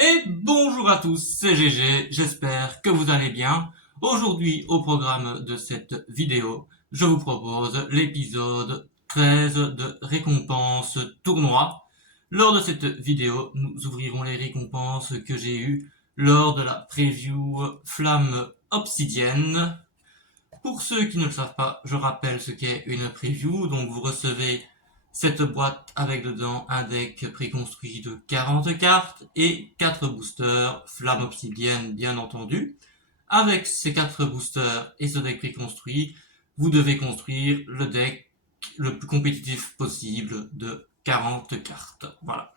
Et bonjour à tous, c'est GG, j'espère que vous allez bien. Aujourd'hui, au programme de cette vidéo, je vous propose l'épisode 13 de récompense tournoi. Lors de cette vidéo, nous ouvrirons les récompenses que j'ai eues lors de la preview Flamme Obsidienne. Pour ceux qui ne le savent pas, je rappelle ce qu'est une preview. Donc vous recevez cette boîte avec dedans un deck préconstruit de 40 cartes et 4 boosters, Flamme Obsidienne bien entendu. Avec ces 4 boosters et ce deck préconstruit, vous devez construire le deck le plus compétitif possible de 40 cartes. Voilà.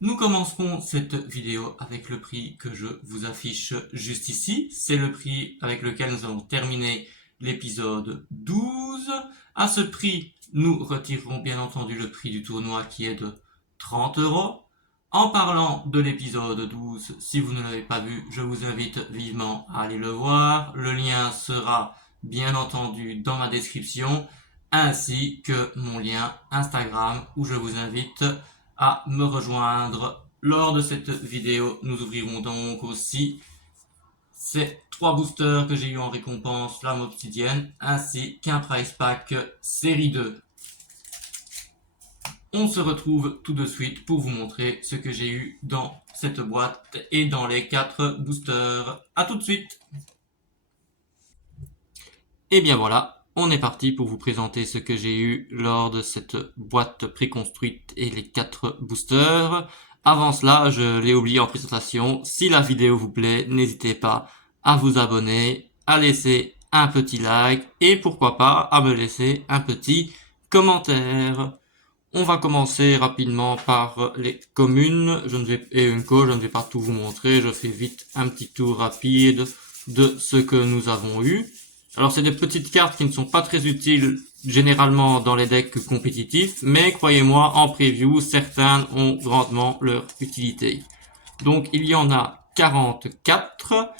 Nous commencerons cette vidéo avec le prix que je vous affiche juste ici. C'est le prix avec lequel nous allons terminer l'épisode 12. À ce prix, nous retirerons bien entendu le prix du tournoi qui est de 30 euros. En parlant de l'épisode 12, si vous ne l'avez pas vu, je vous invite vivement à aller le voir. Le lien sera bien entendu dans ma description, ainsi que mon lien Instagram où je vous invite à me rejoindre. Lors de cette vidéo, nous ouvrirons donc aussi ces 3 boosters que j'ai eu en récompense Flamme Obsidienne, ainsi qu'un prize pack série 2. On se retrouve tout de suite pour vous montrer ce que j'ai eu dans cette boîte et dans les 4 boosters. A tout de suite. Et bien voilà, on est parti pour vous présenter ce que j'ai eu lors de cette boîte préconstruite et les 4 boosters. Avant cela, je l'ai oublié en présentation, si la vidéo vous plaît, n'hésitez pas à vous abonner, à laisser un petit like et pourquoi pas à me laisser un petit commentaire. On va commencer rapidement par les communes et Unco, je ne vais pas tout vous montrer, je fais vite un petit tour rapide de ce que nous avons eu. Alors c'est des petites cartes qui ne sont pas très utiles généralement dans les decks compétitifs, mais croyez-moi, en preview, certains ont grandement leur utilité. Donc il y en a 44,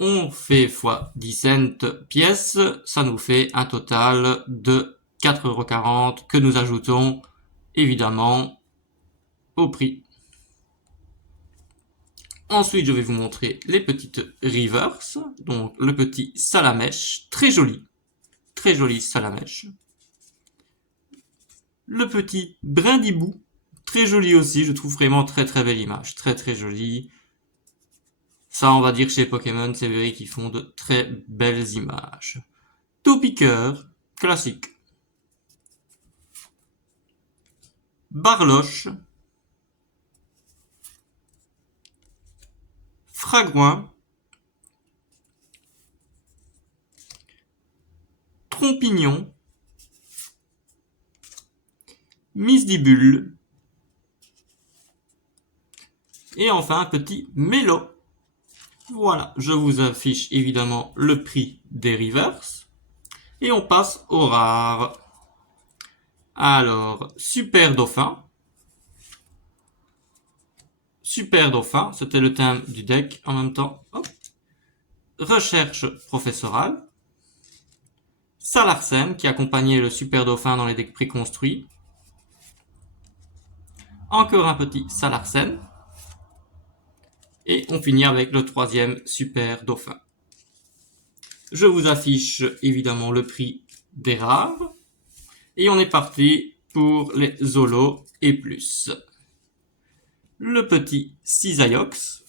on fait x 10 cents pièces, ça nous fait un total de 4,40 € que nous ajoutons évidemment au prix. Ensuite, je vais vous montrer les petites rivers. Donc, le petit salamèche, très joli salamèche. Le petit brindibou, très joli aussi, je trouve vraiment très belle image, très jolie. Ça, on va dire chez Pokémon, c'est vrai qu'ils font de très belles images. Taupiqueur, classique. Barloche. Fragouin. Trompignon. Misdibule. Et enfin un petit mélo. Voilà, je vous affiche évidemment le prix des rivers. Et on passe aux rares. Alors, Super Dauphin. Super Dauphin, c'était le thème du deck en même temps. Hop. Recherche professorale. Salarsen, qui accompagnait le Super Dauphin dans les decks préconstruits. Encore un petit Salarsen. Et on finit avec le troisième Super Dauphin. Je vous affiche évidemment le prix des rares. Et on est parti pour les Zolos et plus. Le petit Cisaiox.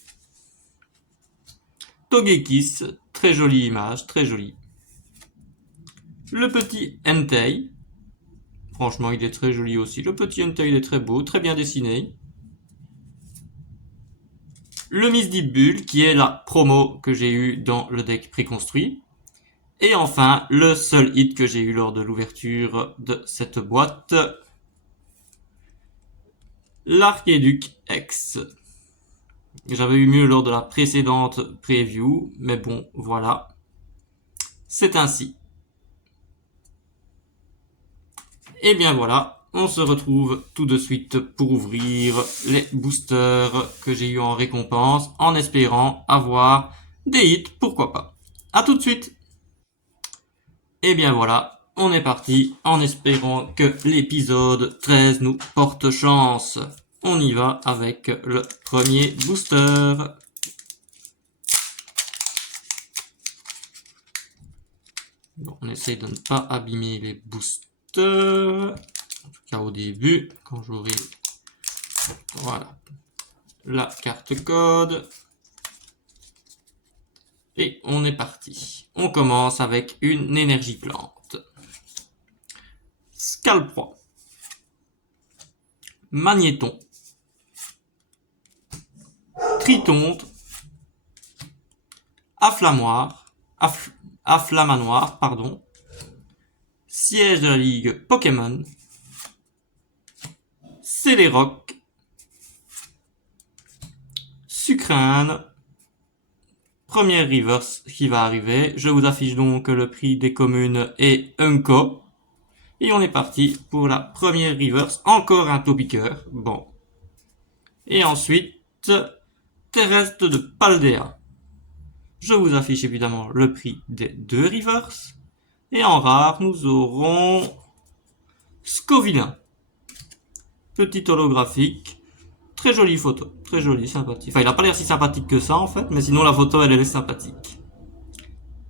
Togekiss, très jolie image, très jolie. Le petit Entei. Franchement, il est très joli aussi. Le petit Entei, il est très beau, très bien dessiné. Le Misdibule, qui est la promo que j'ai eu dans le deck préconstruit. Et enfin, le seul hit que j'ai eu lors de l'ouverture de cette boîte. L'Archiduc X. J'avais eu mieux lors de la précédente preview, mais bon, voilà. C'est ainsi. Et bien voilà, on se retrouve tout de suite pour ouvrir les boosters que j'ai eu en récompense, en espérant avoir des hits, pourquoi pas. A tout de suite. Et bien voilà, on est parti en espérant que l'épisode 13 nous porte chance. on y va avec le premier booster. Bon, on essaie de ne pas abîmer les boosters, en tout cas au début, quand j'aurai, voilà, la carte code. Et on est parti. On commence avec une énergie plante. Scalproie. Magnéton. Tritonte. Afflamanoir, pardon. Siège de la Ligue Pokémon. Céléroc. Sucrane. Première reverse qui va arriver. Je vous affiche donc le prix des communes et Unco. Et on est parti pour la première reverse. Encore un Topiqueur. Bon. Et ensuite, Terrestre de Paldea. Je vous affiche évidemment le prix des deux reverse. Et en rare, nous aurons Scovilin. Petit holographique. Très jolie photo. Très jolie, sympathique. Enfin, il n'a pas l'air si sympathique que ça en fait, mais sinon la photo elle est sympathique.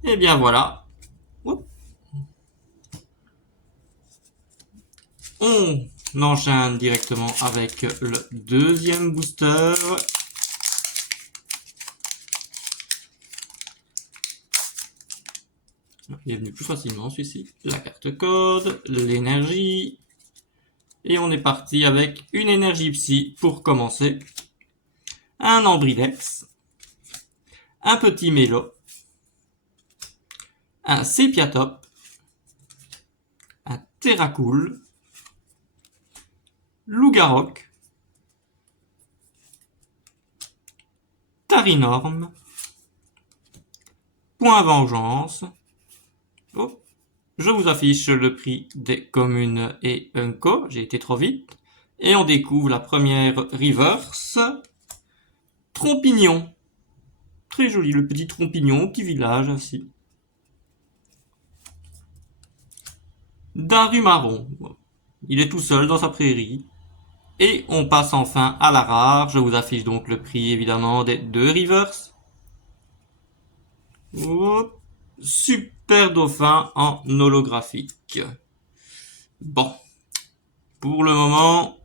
Et bien voilà. On enchaîne directement avec le deuxième booster. Il est venu plus facilement celui-ci. La carte code, l'énergie. Et on est parti avec une énergie psy pour commencer. Un Ambrilex. Un petit Mélo. Un Sépiatop. Un Terracool. Lougaroc. Tarinorm. Point Vengeance. Oh. Je vous affiche le prix des communes et Unco. J'ai été trop vite. Et on découvre la première reverse. Trompignon. Très joli, le petit Trompignon, petit village ainsi. Darumaron. Il est tout seul dans sa prairie. Et on passe enfin à la rare. Je vous affiche donc le prix évidemment des deux reverse. Oh. Super dauphin en holographique. Bon. Pour le moment,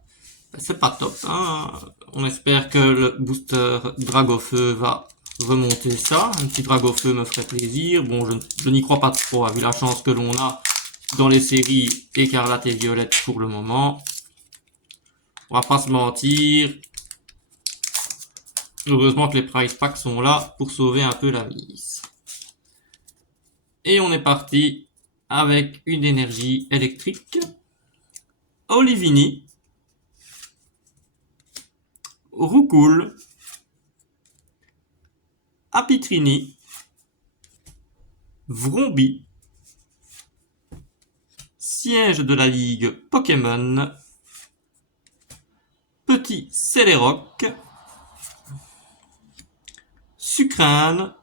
c'est pas top. Hein. On espère que le booster Dragofeu va remonter ça. Un petit Dragofeu me ferait plaisir. Bon, je n'y crois pas trop, vu la chance que l'on a dans les séries Écarlate et Violette pour le moment. On va pas se mentir. Heureusement que les prize packs sont là pour sauver un peu la mise. Et on est parti avec une énergie électrique. Olivini. Roucoule. Apitrini. Vrombi. Siège de la Ligue Pokémon. Petit Céléroc. Sucrane.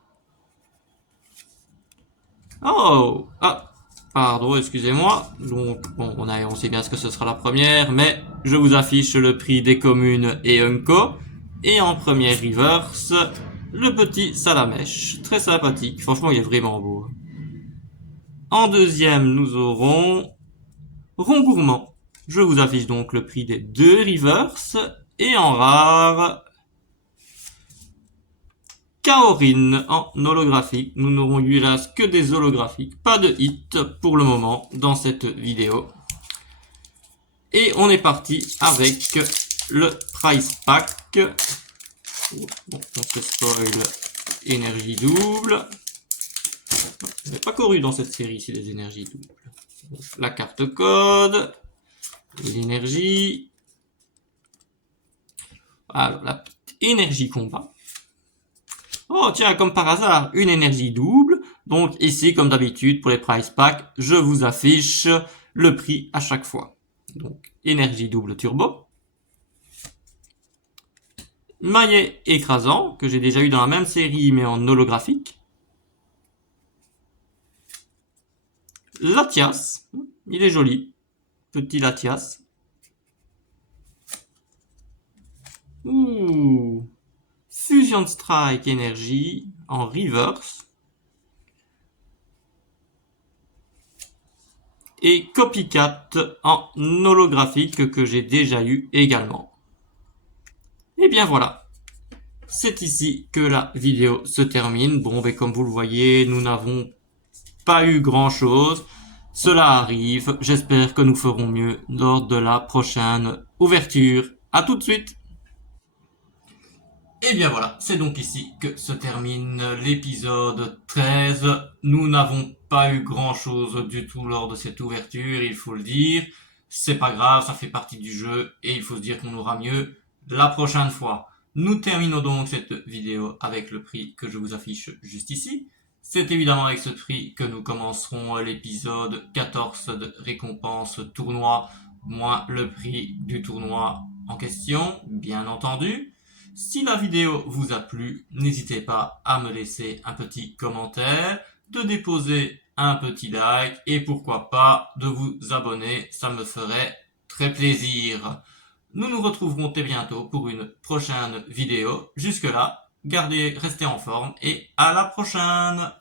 Oh, ah, pardon, excusez-moi. Donc, bon, on sait bien ce que ce sera la première, mais je vous affiche le prix des communes et Unco. Et en première reverse, le petit Salamèche. Très sympathique. Franchement, il est vraiment beau. En deuxième, nous aurons Rembourrement. Je vous affiche donc le prix des deux reverse. Et en rare, Kaorin en holographique. Nous n'aurons eu hélas que des holographiques. Pas de hit pour le moment dans cette vidéo. Et on est parti avec le prize pack. Bon, on se spoil énergie double. Il n'y a pas couru dans cette série ici des énergies doubles. La carte code. L'énergie. Alors, la énergie combat. Oh tiens, comme par hasard, une énergie double. Donc ici, comme d'habitude, pour les prize packs, je vous affiche le prix à chaque fois. Donc, énergie double turbo. Maillet écrasant, que j'ai déjà eu dans la même série, mais en holographique. Latias, il est joli. Petit Latias. Ouh. Fusion Strike Energy en reverse. Et Copycat en holographique que j'ai déjà eu également. Et bien voilà. C'est ici que la vidéo se termine. Bon, ben comme vous le voyez, nous n'avons pas eu grand chose. Cela arrive. J'espère que nous ferons mieux lors de la prochaine ouverture. À tout de suite. Et bien voilà, c'est donc ici que se termine l'épisode 13. Nous n'avons pas eu grand chose du tout lors de cette ouverture, il faut le dire. C'est pas grave, ça fait partie du jeu et il faut se dire qu'on aura mieux la prochaine fois. Nous terminons donc cette vidéo avec le prix que je vous affiche juste ici. C'est évidemment avec ce prix que nous commencerons l'épisode 14 de récompense tournoi, moins le prix du tournoi en question, bien entendu. Si la vidéo vous a plu, n'hésitez pas à me laisser un petit commentaire, de déposer un petit like et pourquoi pas de vous abonner, ça me ferait très plaisir. Nous nous retrouverons très bientôt pour une prochaine vidéo. Jusque là, restez en forme et à la prochaine!